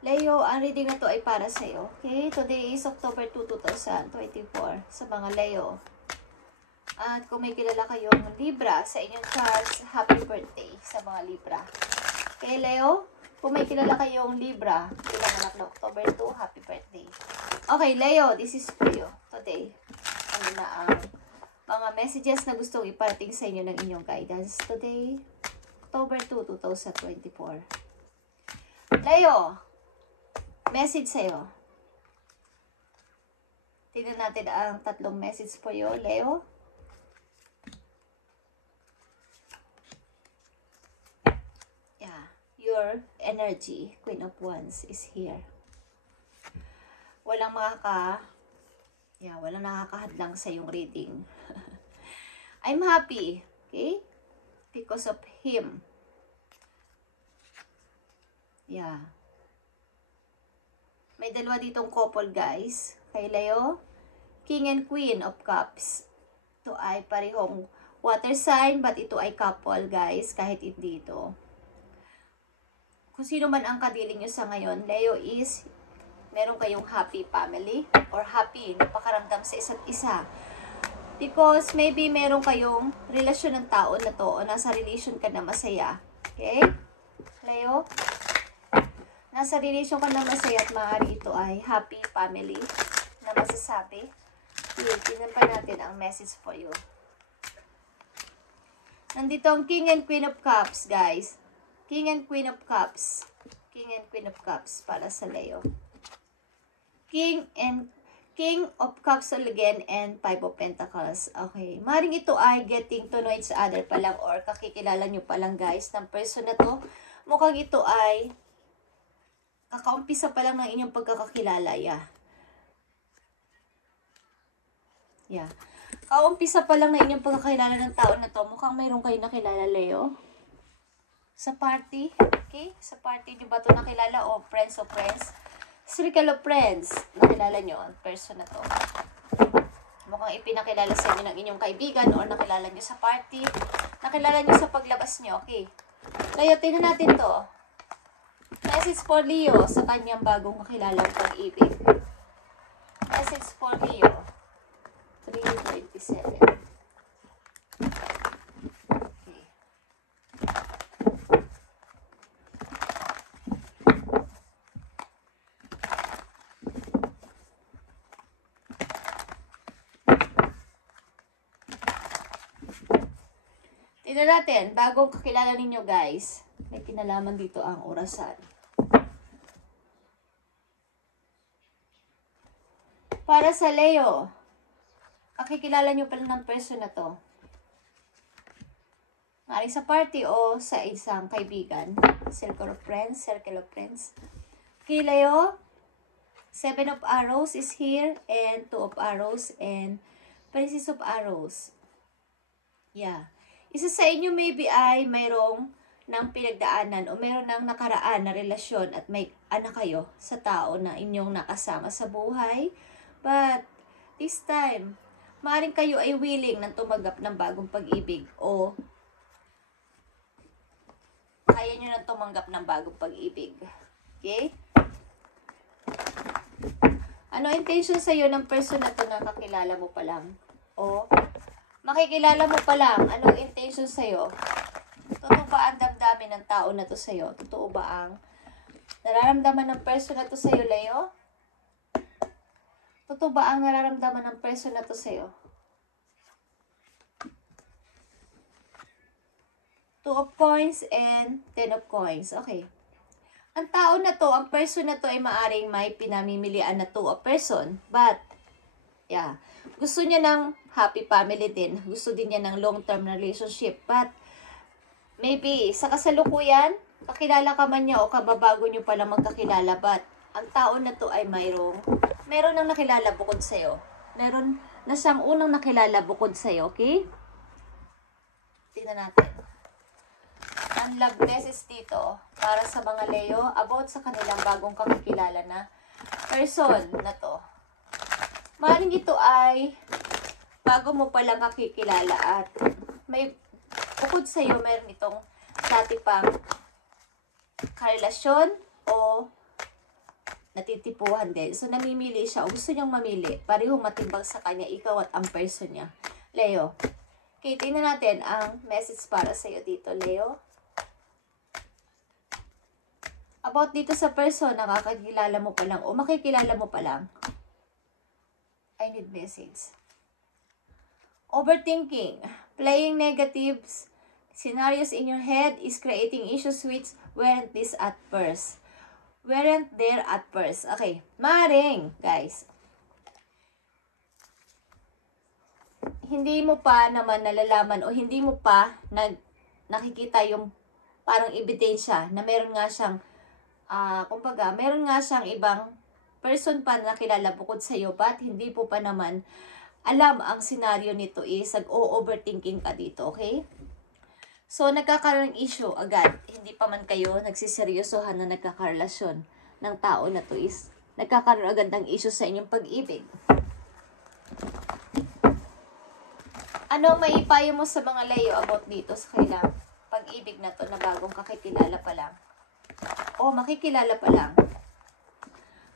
Leo, ang reading na to ay para sa'yo. Okay? Today is October 2, 2024. Sa mga Leo. At kung may kilala kayong Libra sa inyong charts, happy birthday sa mga Libra. Okay, Leo? Kung may kilala kayong Libra, bilang anak na October 2, happy birthday. Okay, Leo, this is for you today. Ano na ang mga messages na gustong iparating sa inyo ng inyong guidance today, October 2, 2024. Leo, message sa'yo. Tignan natin ang tatlong message for you, Leo. Yeah, your energy, Queen of Wands, is here. Walang walang nakakahadlang sa yung reading. I'm happy, okay? Because of him. Yeah. May dalawa ditong couple, guys. Kay Leo, King and Queen of Cups. Ito ay parehong water sign, but ito ay couple, guys, kahit hindi ito. Kung sino man ang kadiling nyo sa ngayon, Leo, is meron kayong happy family or happy na pakaramdam sa isa't isa. Because maybe meron kayong relasyon ng tao na to o nasa relation ka na masaya. Okay? Leo? Nasa relation ka na masaya at maaari ito ay happy family na masasabi. Tingnan pa natin ang message for you. Nandito ang King and Queen of Cups, guys. King and Queen of Cups. King and Queen of Cups para sa Leo. King of Cups again and Five of Pentacles. Okay. Maring ito ay getting to know each other pa lang or kakikilala nyo pa lang, guys, ng person na to. Mukhang ito ay kakaumpisa pa lang ng inyong pagkakakilala, yeah. Kaumpisa pa lang ng inyong pagkakilala ng tao na to. Mukhang mayroon kayo nakilala, Leo. Sa party, okay? Sa party nyo ba ito nakilala o friends of friends? Circle of friends. Nakilala nyo ang person na to. Mukhang ipinakilala sa inyo ng inyong kaibigan o nakilala nyo sa party. Nakilala nyo sa paglabas nyo, okay? Leo, tingnan natin to. Message for Leo sa kanyang bagong kakilalang pag-ibig. Message for Leo. 3:27. Okay. Tingnan natin, bagong kakilala ninyo, guys. May kinalaman dito ang orasan. Para sa Leo, kakikilala nyo pala ng person na to. Maaaring sa party o sa isang kaibigan. Circle of friends. Okay, Leo, 7 of Arrows is here and 2 of Arrows and Princess of Arrows. Yeah. Isa sa inyo maybe ay mayroong ng pinagdaanan o meron ng nakaraan na relasyon at may anak kayo sa tao na inyong nakasama sa buhay. But this time, maaaring kayo ay willing na tumanggap ng bagong pag-ibig o kaya nyo na tumanggap ng bagong pag-ibig. Okay? Ano intention sa'yo ng person na to na kakilala mo pa lang? O makikilala mo pa lang, anong intention sa'yo? Totoo ba ang damdamin ng tao na to sa'yo? Totoo ba ang nararamdaman ng person na to sa'yo, Leo? Totoo ba ang nararamdaman ng person na to sa'yo? 2 of coins and 10 of coins. Okay. Ang tao na to, ang person na to ay maaring may pinamimilian na to a person. But, yeah. Gusto niya ng happy family din. Gusto din niya ng long-term relationship. But, maybe, sa kasalukuyan, kakilala ka man niya o kababago niyo pala magkakilala. But, ang tao na to ay meron nang nakilala bukod sa'yo. Meron na siyang unang nakilala bukod sa'yo, okay? Tingnan natin. Ang love message dito para sa mga Leo about sa kanilang bagong kakikilala na person na to. Maaaring ito ay bago mo palang kakikilala at may bukod sa iyo meron itong dati pang karelasyon o natitipuhan din. So, namimili siya o gusto niyang mamili. Pareho matimbang sa kanya, ikaw at ang person niya. Leo. Okay, tingnan natin ang message para sa'yo dito, Leo. About dito sa person, nakakakilala mo pa lang o makikilala mo pa lang. I need message. Overthinking. Playing negatives scenarios in your head is creating issues which weren't there at first. Okay. Maring, guys. Hindi mo pa naman nalalaman o hindi mo pa nakikita yung parang ebidensya na meron nga siyang kumbaga, meron nga siyang ibang person pa na kilala bukod sa iyo, but hindi po pa naman alam ang senaryo nito is nag-overthinking ka dito, okay? So, nagkakaroon ng issue agad. Hindi pa man kayo nagsiseryosohan na nagkakarelasyon ng tao na to is nagkakaroon agad ng issue sa inyong pag-ibig. Ano ang maipayo mo sa mga Leo about dito sa kailang pag-ibig na to na bagong kakikilala pa lang? O makikilala pa lang?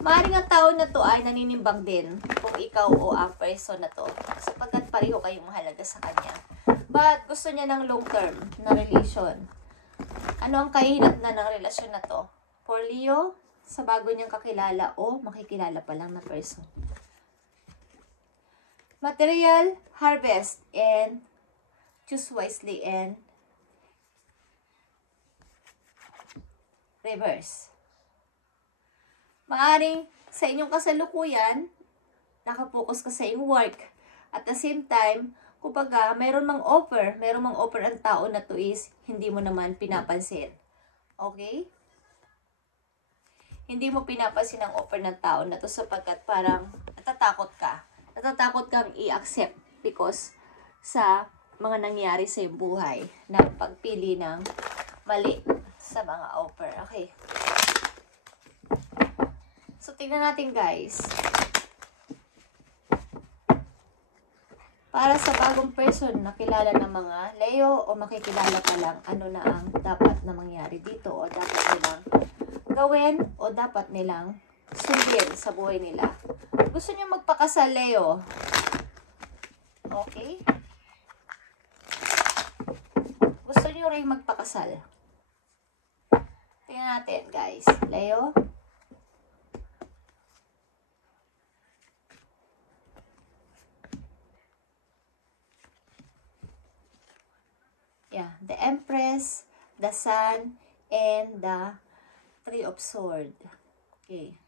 Maaaring ang tao na to ay naninimbang din kung ikaw o ang person na to sapagkat pareho kayong mahalaga sa kanya. But gusto niya ng long-term na relation. Ano ang kahinatnan ng relasyon na to? For Leo, sa bago niyang kakilala o makikilala pa lang na person. Material, harvest, and choose wisely, and reverse. Maaring sa inyong kasalukuyan, nakapokus ka sa iyong work. At the same time, kumbaga, meron mang offer ang tao na to is hindi mo naman pinapansin. Okay? Hindi mo pinapansin ang offer ng tao na to sapagkat parang natatakot ka. Natatakot kang i-accept because sa mga nangyari sa iyong buhay na pagpili ng mali sa mga offer. Okay. So, tingnan natin guys. Para sa bagong person na kilala ng mga Leo o makikilala pa lang, ano na ang dapat na mangyari dito o dapat nilang gawin o dapat nilang sundin sa buhay nila. Gusto niyo magpakasal, Leo? Okay? Gusto niyo rin magpakasal? Tingnan natin, guys. Leo? Yeah, the Empress, the Sun, and the Three of Swords. Okay.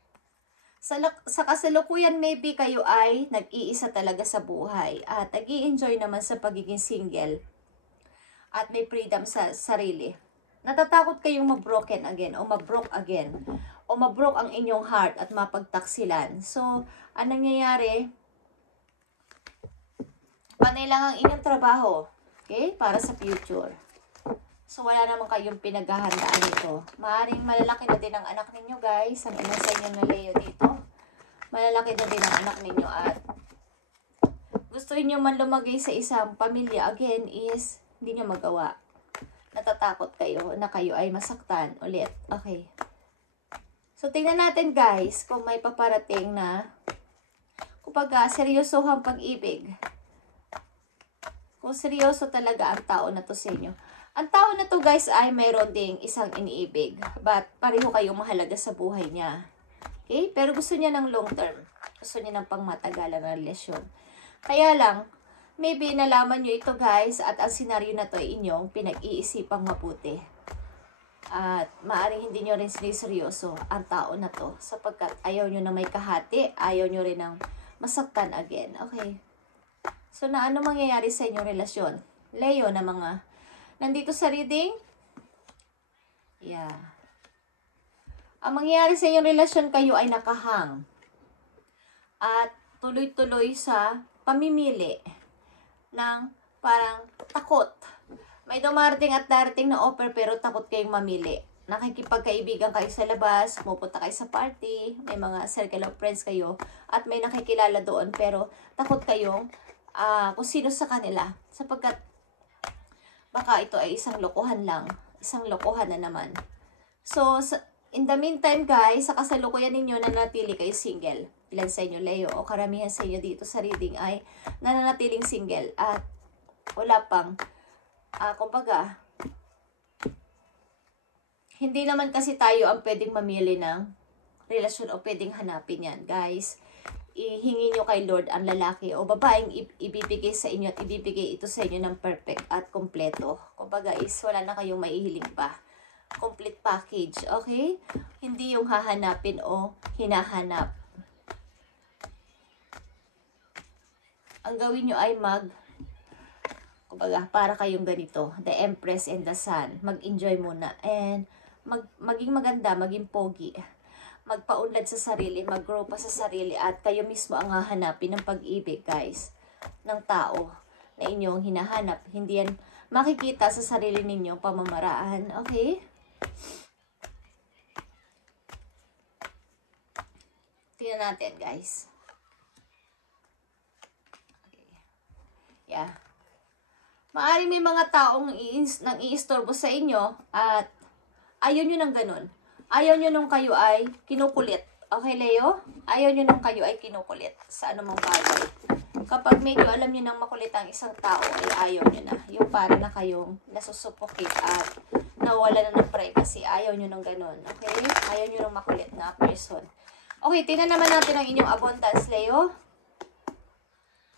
Sa kasalukuyan, maybe kayo ay nag-iisa talaga sa buhay at nag-i-enjoy naman sa pagiging single at may freedom sa sarili. Natatakot kayong mabroken again o mabroke again o mabroke ang inyong heart at mapagtaksilan. So, anong nangyayari? Panay lang ang inyong trabaho. Okay? Para sa future. So, wala naman kayong pinaghahandaan nito. Maaaring malalaki na din ang anak ninyo, guys. Ang ilan sa inyo na Leo dito. Malalaki na din ang anak ninyo at gusto niyo man lumagay sa isang pamilya, again, is hindi niyo magawa. Natatakot kayo na kayo ay masaktan ulit. Okay. So, tingnan natin, guys, kung may paparating na kumbaga, seryosohang pag-ibig. Kung seryoso talaga ang tao na to sa inyo. Ang tao na to, guys, ay mayroon ding isang iniibig. But pareho kayong mahalaga sa buhay niya. Okay? Pero gusto niya ng long term. Gusto niya ng pangmatagalan na relasyon. Kaya lang, maybe nalaman nyo ito, guys, at ang senaryo na to ay inyong pinag-iisipang mabuti. At maaaring hindi nyo rin siniseryoso ang tao na to. Sapagkat ayaw nyo na may kahati, ayaw nyo rin ng masaktan again. Okay? So, na ano mangyayari sa inyong relasyon? Leo na mga nandito sa reading? Yeah. Ang mangyayari sa inyong relasyon, kayo ay nakahang. At tuloy-tuloy sa pamimili ng parang takot. May dumarating at darating na offer pero takot kayong mamili. Nakikipagkaibigan kayo sa labas, pupunta kayo sa party, may mga circle of friends kayo, at may nakikilala doon pero takot kayong kung sino sa kanila sapagkat baka ito ay isang lokohan lang, isang lokohan na naman. So In the meantime, guys, sa kasalukuyan ninyo, nanatili kayo single. Ilan sa inyo, Leo, o karamihan sa inyo dito sa reading ay nananatiling single at wala pang, kumbaga, hindi naman kasi tayo ang pwedeng mamili ng relasyon o pwedeng hanapin yan, guys. Ihingi nyo kay Lord ang lalaki o babaeng ibibigay sa inyo at ibibigay ito sa inyo ng perfect at kompleto. Kumbaga is wala na kayong maihiling pa. Complete package, okay? Hindi yung hahanapin o hinahanap. Ang gawin nyo ay kumbaga, para kayong ganito, the Empress and the Sun. Mag-enjoy muna and maging maganda, maging pogi. Magpaunlad sa sarili, mag-grow pa sa sarili at kayo mismo ang hahanapin ng pag-ibig, guys, ng tao na inyong hinahanap. Hindi yan makikita sa sarili ninyong pamamaraan, okay? Tingnan natin, guys. Okay. Yeah. Maaring may mga taong nang iistorbo sa inyo at ayaw nyo ng ganun. Ayaw nyo nung kayo ay kinukulit. Okay, Leo? Ayaw nyo nung kayo ay kinukulit sa anumang bagay. Kapag medyo alam nyo nang makulit ang isang tao, ay ayaw nyo na. Yung para na kayong nasusupokit at nawala na ng privacy. Ayaw nyo nung ganun. Okay? Ayaw nyo nung makulit na person. Okay, tingnan naman natin ang inyong abundance, Leo.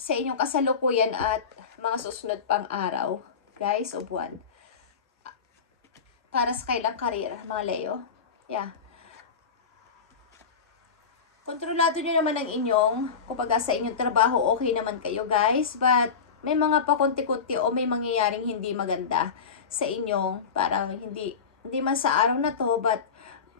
Sa inyong kasalukuyan at mga susunod pang araw, guys, o buwan. Para sa kailang karir, mga Leo. Yeah. Kontrolado nyo naman ang inyong, kumbaga sa inyong trabaho, okay naman kayo, guys. But, may mga pakunti-kunti o may mangyayaring hindi maganda sa inyong, parang hindi man sa araw na to, but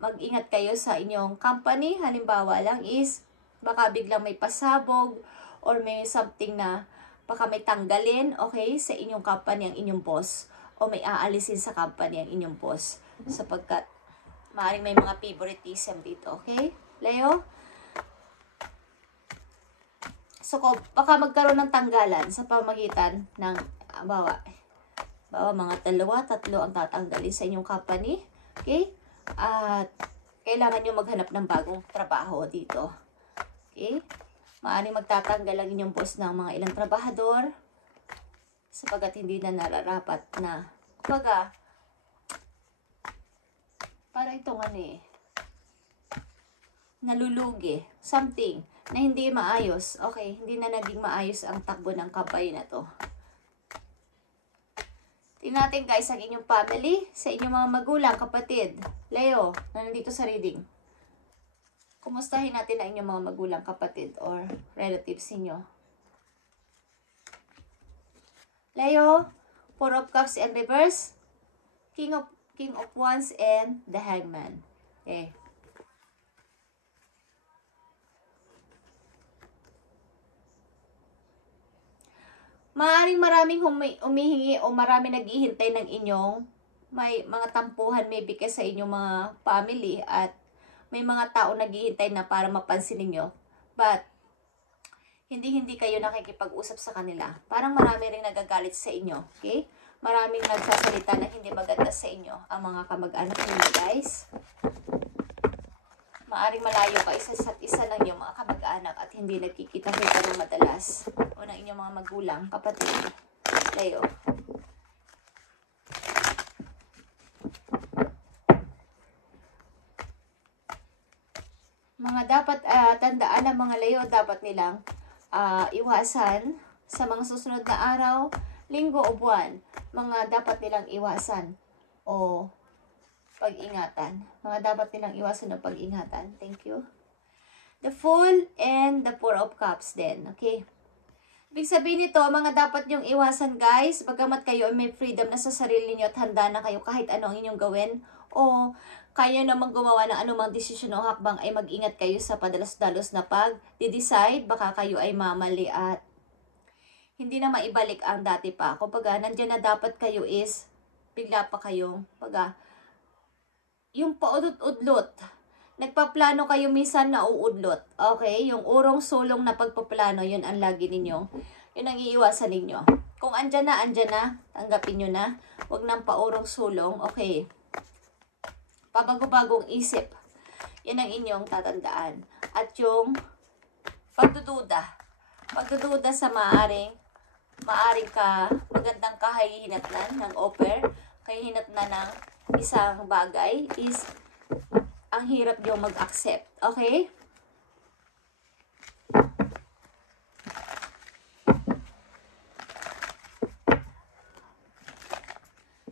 mag-ingat kayo sa inyong company. Halimbawa lang is, baka biglang may pasabog, or may something na, baka may tanggalin, okay, sa inyong company ang inyong boss, o may aalisin sa company ang inyong boss, sapagkat, maaaring may mga favoritism dito, okay? Leo? So, baka magkaroon ng tanggalan sa pamagitan ng, bawa mga tatlo ang tatanggalin sa inyong company, okay? At, kailangan nyo maghanap ng bagong trabaho dito, okay? Maaaring magtatanggal ang inyong boss ng mga ilang trabahador, sapagkat hindi na nararapat na, kumbaga, para itong nalulugi, something na hindi maayos. Okay, hindi na naging maayos ang takbo ng kampanya na to. Tingnan natin, guys, ang inyong family, sa inyong mga magulang, kapatid, Leo, na nandito sa reading. Kumustahin natin ang inyong mga magulang, kapatid, or relatives niyo. Leo, Four of Cups and Reverse, King of Wands and the Hangman. Okay. Maaaring maraming umihingi o marami naghihintay ng inyong may mga tampuhan maybe sa inyong mga family at may mga tao naghihintay na para mapansin ninyo. But, hindi kayo nakikipag-usap sa kanila. Parang marami ring nagagalit sa inyo. Okay? Maraming nagsasalita na hindi maganda sa inyo ang mga kamag-anak ninyo, guys. Maaring malayo pa isa ng inyong mga kamag-anak at hindi nagkikita-kita ng madalas. O ng inyong mga magulang, kapatid, Leo. Mga dapat tandaan ng mga Leo, dapat nilang iwasan sa mga susunod na araw, linggo o buwan. Mga dapat nilang iwasan o pag-ingatan. Mga dapat nilang iwasan o pag-ingatan. Thank you. The Fool and the Four of Cups din. Okay. Ibig sabihin nito, mga dapat nyong iwasan, guys, bagamat kayo may freedom na sa sarili niyo at handa na kayo kahit ano ang inyong gawin o kaya namang gumawa ng anumang desisyon o hakbang, ay mag-ingat kayo sa padalos-dalos na pag-decide. Baka kayo ay mamali at hindi na maibalik ang dati pa. Kumbaga, nandiyan na dapat kayo is bigla pa kayong, yung paudot-udlot. Nagpaplano kayo minsan na uudlot. Okay? Yung urong-sulong na pagpaplano, yun ang lagi ninyo. Yun ang iiwasan ninyo. Kung andyan na, tanggapin nyo na. Huwag nang paurong-sulong. Okay. pabago-bagong isip. Yan ang inyong tatandaan. At yung pagdududa. Pagdududa sa maaring magandang kahihinatnan ng offer, kahihinatnan ng isang bagay is ang hirap nyo mag-accept. Okay?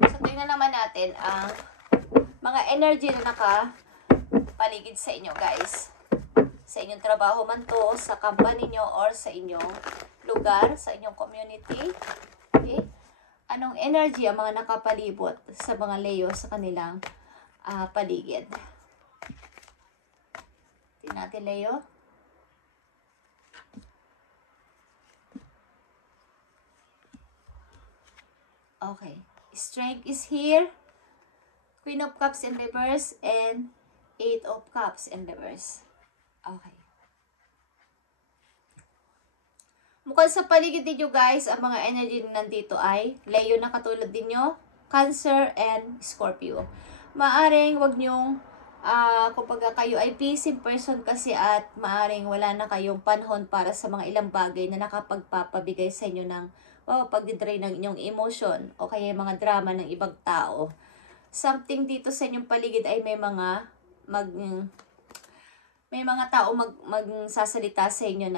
So, tingnan naman natin ang mga energy na nakapaligid sa inyo, guys. Sa inyong trabaho man to, sa company nyo, or sa inyong lugar, sa inyong community. Okay? Anong energy ang mga nakapalibot sa mga Leo sa kanilang paligid? Tingnan natin, Leo. Okay. Strength is here. Queen of Cups in reverse and Eight of Cups in reverse. Okay. Mukhang sa paligid ninyo, guys, ang mga energy na nandito ay Leo na katulad ninyo, Cancer, and Scorpio. Maaring wag nyong, kapag kayo ay busy person kasi at maaring wala na kayong panahon para sa mga ilang bagay na nakapagpapabigay sa inyo ng pagdidrain ng inyong emotion o kaya mga drama ng ibang tao. Something dito sa inyong paligid ay may mga tao magsasalita sa inyo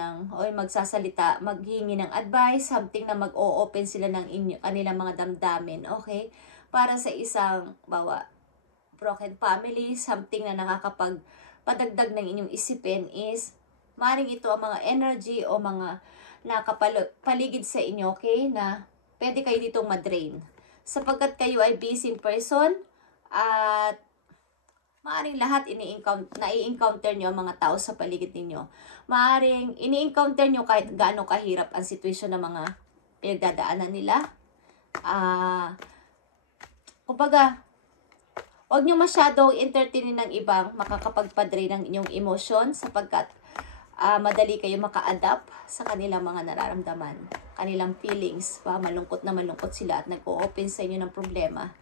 maghihingi ng advice, something na mag-o-open sila ng kanilang mga damdamin, okay? Para sa isang broken family, something na nakakapagpadagdag ng inyong isipin is, maring ito ang mga energy o mga nakapaligid sa inyo, okay? Na pwede kayo ditong madrain. Sapagkat kayo ay busy person at maaring lahat nai-encounter nyo ang mga tao sa paligid ninyo. Maaring ini-encounter nyo kahit gaano kahirap ang sitwasyon ng mga pinagdadaanan nila. Kumbaga, huwag nyo masyadong entertainin ng ibang makakapagpadre ng inyong emosyon sapagkat madali kayo maka-adapt sa kanilang mga nararamdaman, kanilang feelings. Malungkot na malungkot sila at nag-o-open sa inyo ng problema.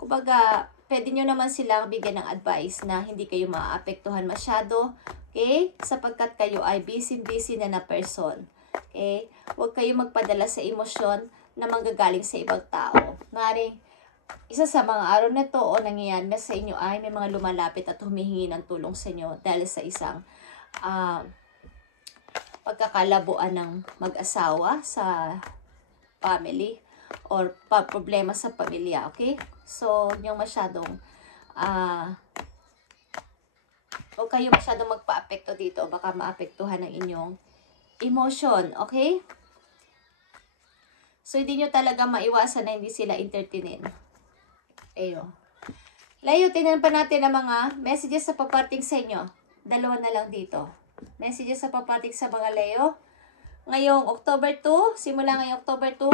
Kumbaga, pwede nyo naman silang bigyan ng advice na hindi kayo maapektuhan masyado, okay? Sapagkat kayo ay busy na person, okay? Huwag kayo magpadala sa emosyon na manggagaling sa ibang tao. Maring, isa sa mga araw na to o nangyayari na sa inyo ay may mga lumalapit at humihingi ng tulong sa inyo dahil sa isang pagkakalabuan ng mag-asawa sa family or problema sa pamilya, okay? So, yung masyadong huwag kayo masyadong magpa-apekto dito, baka maapektuhan ng inyong emotion, okay? So, hindi nyo talaga maiwasan na hindi sila entertainin. Ayo. Leo, tingnan pa natin ang mga messages sa paparting sa inyo. Dalawa na lang dito. Messages sa paparting sa mga Leo. Ngayong October 2, simula ngayong October 2,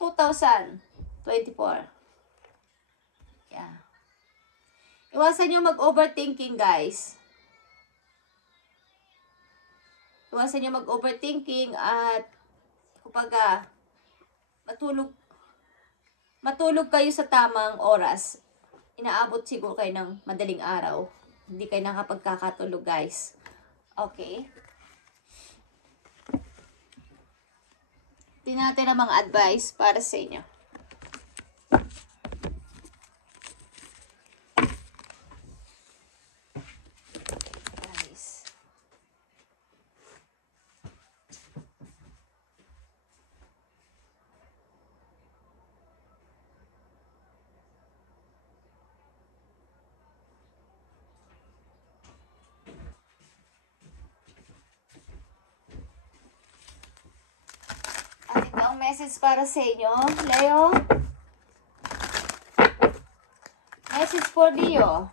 2024. Yeah. Iwasan nyo mag-overthinking, guys. Iwasan nyo mag-overthinking at kumbaga matulog kayo sa tamang oras. Inaabot siguro kayo ng madaling araw. Hindi kayo nakapagkakatulog, guys. Okay? Tingnan natin ang mga advice para sa inyo. Guys. At ito ang message para sa inyo, Leo. Message for Leo.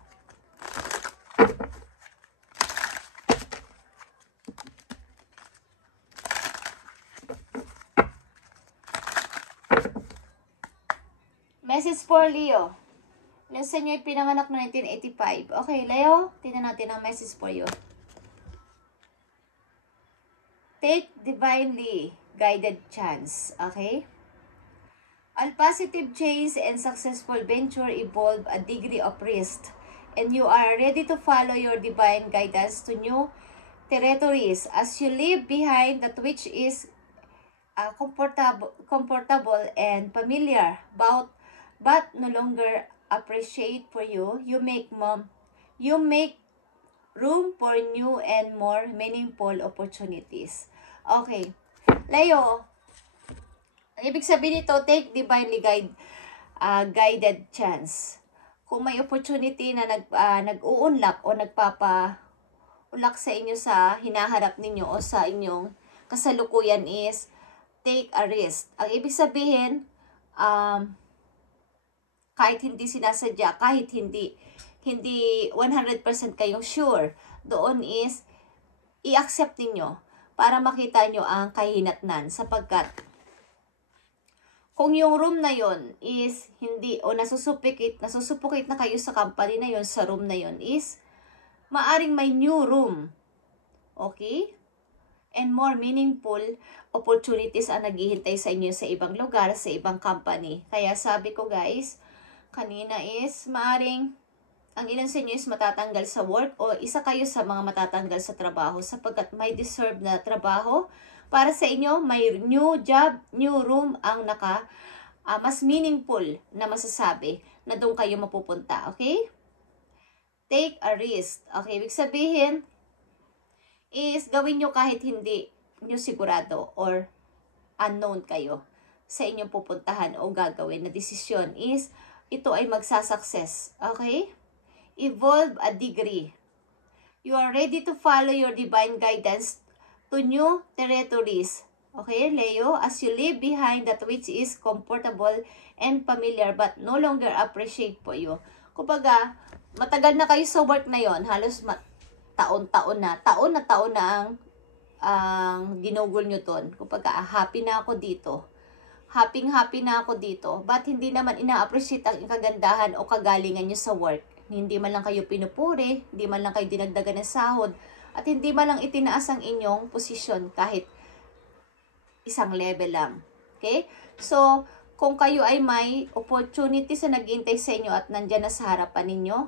Message for Leo. Yung sa inyo ay pinanganak no 1985. Okay, Leo, tingnan natin ang message for you. Take divinely guided chance. Okay? All positive change and successful venture involve a degree of risk and you are ready to follow your divine guidance to new territories as you leave behind that which is comfortable and familiar, but no longer appreciate for you. You make room for new and more meaningful opportunities. Okay, Leo, ang ibig sabihin nito, take divinely guided chance. Kung may opportunity na nag-uunlak o nagpapaulak sa inyo sa hinaharap ninyo o sa inyong kasalukuyan is take a risk. Ang ibig sabihin, kahit hindi sinasadya, kahit hindi 100% kayong sure, doon is i-accept ninyo para makita nyo ang kahinatnan, sapagkat kung yung room na yon is hindi o nasusupukit na kayo sa company na yon, sa room na yon, is maaring may new room. Okay? And more meaningful opportunities ang naghihintay sa inyo sa ibang lugar, sa ibang company. Kaya sabi ko guys, kanina is maaring ang ilan sa inyo is matatanggal sa work o isa kayo sa mga matatanggal sa trabaho, sapagkat may deserve na trabaho para sa inyo, may new job, new room ang mas meaningful na masasabi na doon kayo mapupunta. Okay? Take a risk. Okay, ibig sabihin is gawin nyo kahit hindi nyo sigurado or unknown kayo sa inyong pupuntahan o gagawin na desisyon is ito ay magsasucess. Okay? Evolve a degree. You are ready to follow your divine guidance to new territories. Okay, Leo, as you leave behind that which is comfortable and familiar but no longer appreciate for you. Kumbaga, matagal na kayo sa work na yon, halos taon na ang ginugol nyo doon. Kumbaga, happy na ako dito. Happy na ako dito. But hindi naman ina-appreciate ang kagandahan o kagalingan nyo sa work. Hindi man lang kayo pinupuri, hindi man lang kayo dinagdagan ng sahod, at hindi man lang itinaas ang inyong posisyon kahit isang level lang. Okay? So, kung kayo ay may opportunity sa naghihintay sa inyo at nandyan na sa harapan ninyo,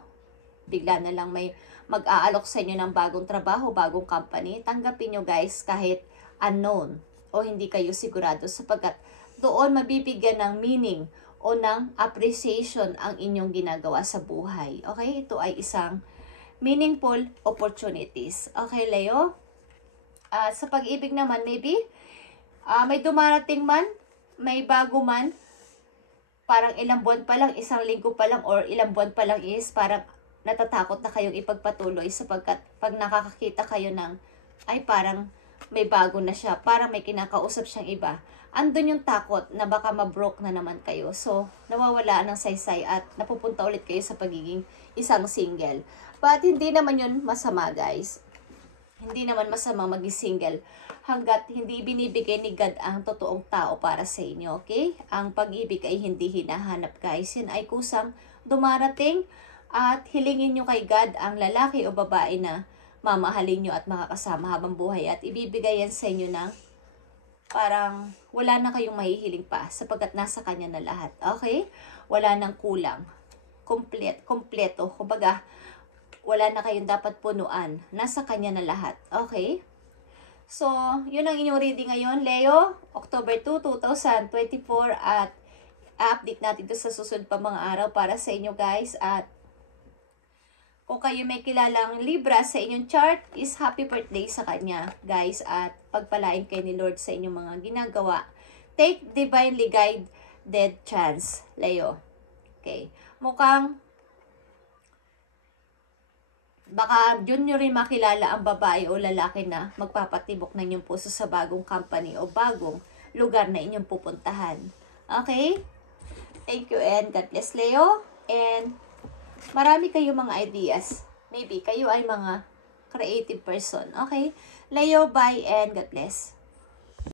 bigla na lang may mag-aalok sa inyo ng bagong trabaho, bagong company, tanggapin nyo guys kahit unknown o hindi kayo sigurado, sapagkat doon mabibigyan ng meaning o ng appreciation ang inyong ginagawa sa buhay. Okay? Ito ay isang meaningful opportunities. Okay, Leo? Sa pag-ibig naman, maybe, may dumarating man, may bago man, parang ilang buwan pa lang, isang linggo pa lang, or ilang buwan pa lang is parang natatakot na kayong ipagpatuloy, sapagkat pag nakakakita kayo ng, ay parang may bago na siya, parang may kinakausap siyang iba, andun yung takot na baka ma-broke na naman kayo. So, nawawala ng saysay at napupunta ulit kayo sa pagiging isang single. But hindi naman yun masama guys. Hindi naman masama maging single hanggat hindi binibigay ni God ang totoong tao para sa inyo. Okay? Ang pag-ibig ay hindi hinahanap guys. Yan ay kusang dumarating at hilingin nyo kay God ang lalaki o babae na mamahalin nyo at makakasama habang buhay. At ibibigay yan sa inyo ng parang wala na kayong mahihiling pa sapagkat nasa Kanya na lahat. Okay? Wala nang kulang. Kompleto. Kumbaga, wala na kayong dapat punuan. Nasa Kanya na lahat. Okay? So, yun ang inyong reading ngayon, Leo, October 2, 2024, at update natin ito sa susunod pa mga araw para sa inyo guys. At kung kayo may kilalang Libra sa inyong chart, is happy birthday sa kanya guys, at pagpalain kayo ni Lord sa inyong mga ginagawa. Take divinely guided chance, Leo. Okay. Mukhang baka dun nyo rin makilala ang babae o lalaki na magpapatibok na inyong puso sa bagong company o bagong lugar na inyong pupuntahan. Okay? Thank you and God bless, Leo. And marami kayo mga ideas. Maybe kayo ay mga creative person. Okay? Leo, bye and God bless.